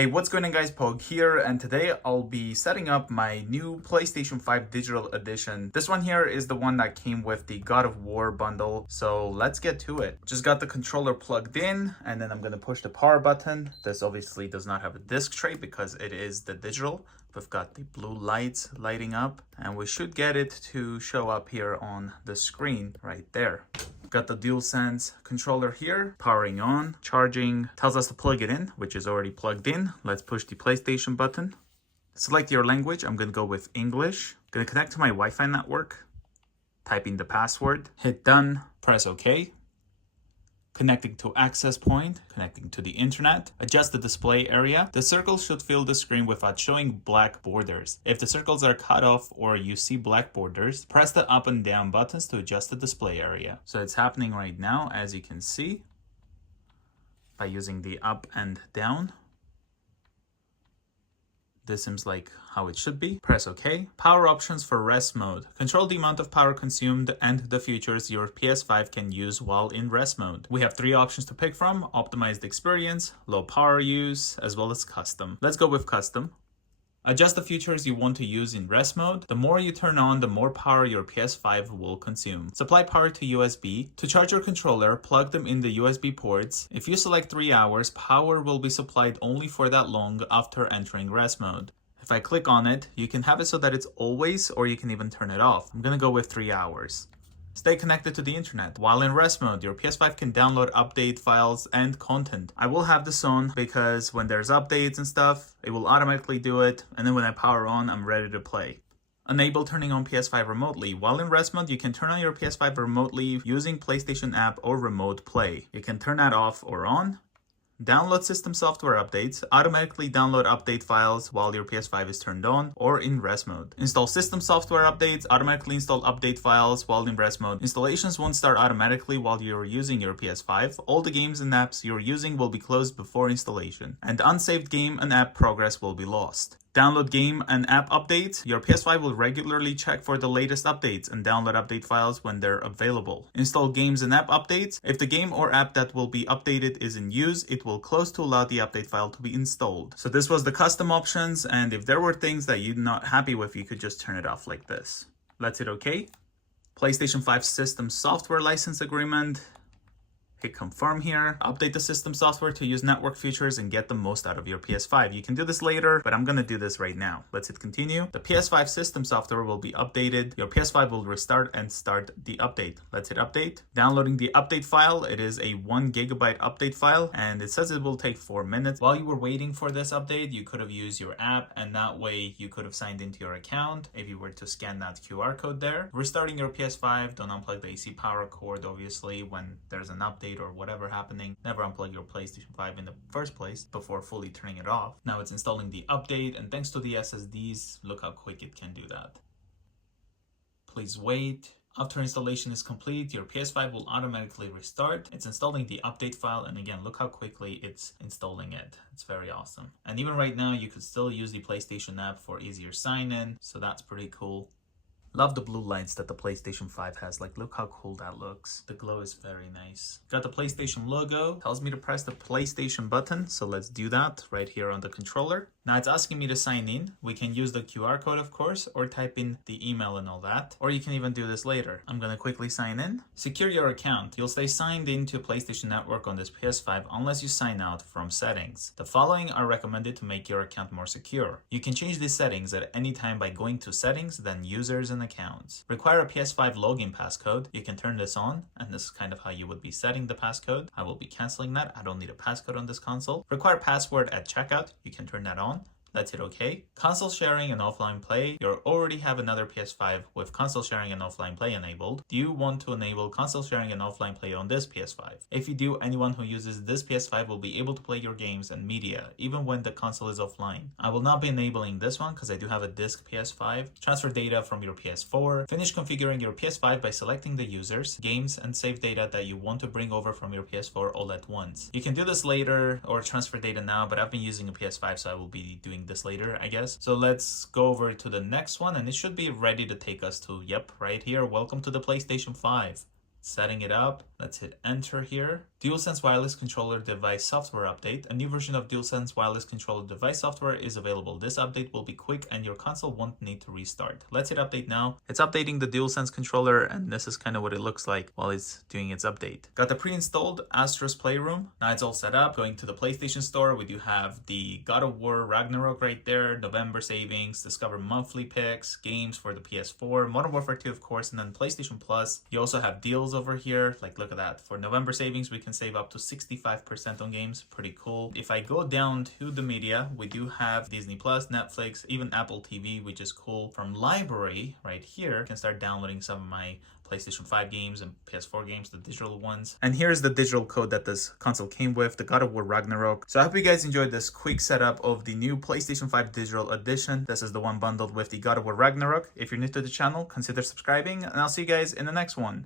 Hey, what's going on guys, Pog here, and today I'll be setting up my new PlayStation 5 Digital Edition. This one here is the one that came with the God of War bundle, so let's get to it. Just got the controller plugged in, and then I'm going to push the power button. This obviously does not have a disc tray because it is the digital. We've got the blue lights lighting up, and we should get it to show up here on the screen right there. Got the DualSense controller here, powering on, charging, tells us to plug it in, which is already plugged in. Let's push the PlayStation button. Select your language. I'm gonna go with English. Gonna connect to my Wi-Fi network, type in the password, hit done, press OK. Connecting to access point, connecting to the internet, adjust the display area. The circles should fill the screen without showing black borders. If the circles are cut off or you see black borders, press the up and down buttons to adjust the display area. So it's happening right now, as you can see, by using the up and down. This seems like how it should be. Press OK. Power options for rest mode. Control the amount of power consumed and the features your PS5 can use while in rest mode. We have 3 options to pick from: optimized experience, low power use, as well as custom. Let's go with custom. Adjust the features you want to use in rest mode. The more you turn on, the more power your PS5 will consume. Supply power to USB. To charge your controller, plug them in the USB ports. If you select 3 hours, power will be supplied only for that long after entering rest mode. If I click on it, you can have it so that it's always, or you can even turn it off. I'm gonna go with 3 hours. Stay connected to the internet. While in rest mode, your PS5 can download update files and content. I will have this on because when there's updates and stuff, it will automatically do it, and then when I power on, I'm ready to play. Enable turning on PS5 remotely. While in rest mode, you can turn on your PS5 remotely using PlayStation app or remote play. You can turn that off or on. Download system software updates. Automatically download update files while your PS5 is turned on or in rest mode. Install system software updates. Automatically install update files while in rest mode. Installations won't start automatically while you're using your PS5. All the games and apps you're using will be closed before installation, and unsaved game and app progress will be lost. Download game and app updates. Your PS5 will regularly check for the latest updates and download update files when they're available. Install games and app updates. If the game or app that will be updated is in use, it will close to allow the update file to be installed. So this was the custom options, and if there were things that you're not happy with, you could just turn it off like this. Let's hit OK. PlayStation 5 System Software License Agreement. Hit confirm here. Update the system software to use network features and get the most out of your PS5. You can do this later, but I'm gonna do this right now. Let's hit continue. The PS5 system software will be updated. Your PS5 will restart and start the update. Let's hit update. Downloading the update file. It is a 1 GB update file, and it says it will take 4 minutes. While you were waiting for this update, you could have used your app, and that way you could have signed into your account if you were to scan that QR code there. Restarting your PS5. Don't unplug the AC power cord, obviously, when there's an update or whatever happening. Never unplug your PlayStation 5 in the first place before fully turning it off. Now it's installing the update, and thanks to the SSDs, look how quick it can do that. Please wait. After installation is complete, your PS5 will automatically restart. It's installing the update file, and again, look how quickly it's installing it. It's very awesome. And even right now, you could still use the PlayStation app for easier sign-in, so that's pretty cool. Love the blue lights that the PlayStation 5 has. Like, look how cool that looks. The glow is very nice. Got the PlayStation logo. Tells me to press the PlayStation button. So let's do that right here on the controller. Now it's asking me to sign in. We can use the QR code, of course, or type in the email and all that. Or you can even do this later. I'm gonna quickly sign in. Secure your account. You'll stay signed into PlayStation Network on this PS5 unless you sign out from settings. The following are recommended to make your account more secure. You can change these settings at any time by going to settings, then users and accounts. Require a PS5 login passcode. You can turn this on, and this is kind of how you would be setting the passcode. I will be canceling that. I don't need a passcode on this console. Require password at checkout. You can turn that on. Let's hit OK. Console sharing and offline play. You already have another PS5 with console sharing and offline play enabled. Do you want to enable console sharing and offline play on this PS5? If you do, anyone who uses this PS5 will be able to play your games and media, even when the console is offline. I will not be enabling this one because I do have a disc PS5. Transfer data from your PS4. Finish configuring your PS5 by selecting the users, games, and save data that you want to bring over from your PS4 all at once. You can do this later or transfer data now, but I've been using a PS5, so I will be doing this later, I guess. So let's go over to the next one, and it should be ready to take us to, yep, right here. Welcome to the PlayStation 5. Setting it up. Let's hit enter here. DualSense wireless controller device software update. A new version of DualSense wireless controller device software is available. This update will be quick and your console won't need to restart. Let's hit update now. It's updating the DualSense controller, and this is kind of what it looks like while it's doing its update. Got the pre-installed Astro's Playroom. Now it's all set up. Going to the PlayStation Store, we do have the God of War Ragnarok right there, November savings, discover monthly picks, games for the PS4, Modern Warfare 2 of course, and then PlayStation Plus. You also have deals over here, like look at that. For November savings, we can save up to 65% on games. Pretty cool. If I go down to the media, we do have Disney Plus, Netflix, even Apple TV, which is cool. From library right here, I can start downloading some of my PlayStation 5 games and PS4 games, the digital ones. And here's the digital code that this console came with, the God of War Ragnarok. So I hope you guys enjoyed this quick setup of the new PlayStation 5 digital edition. This is the one bundled with the God of War Ragnarok. If you're new to the channel, consider subscribing, and I'll see you guys in the next one.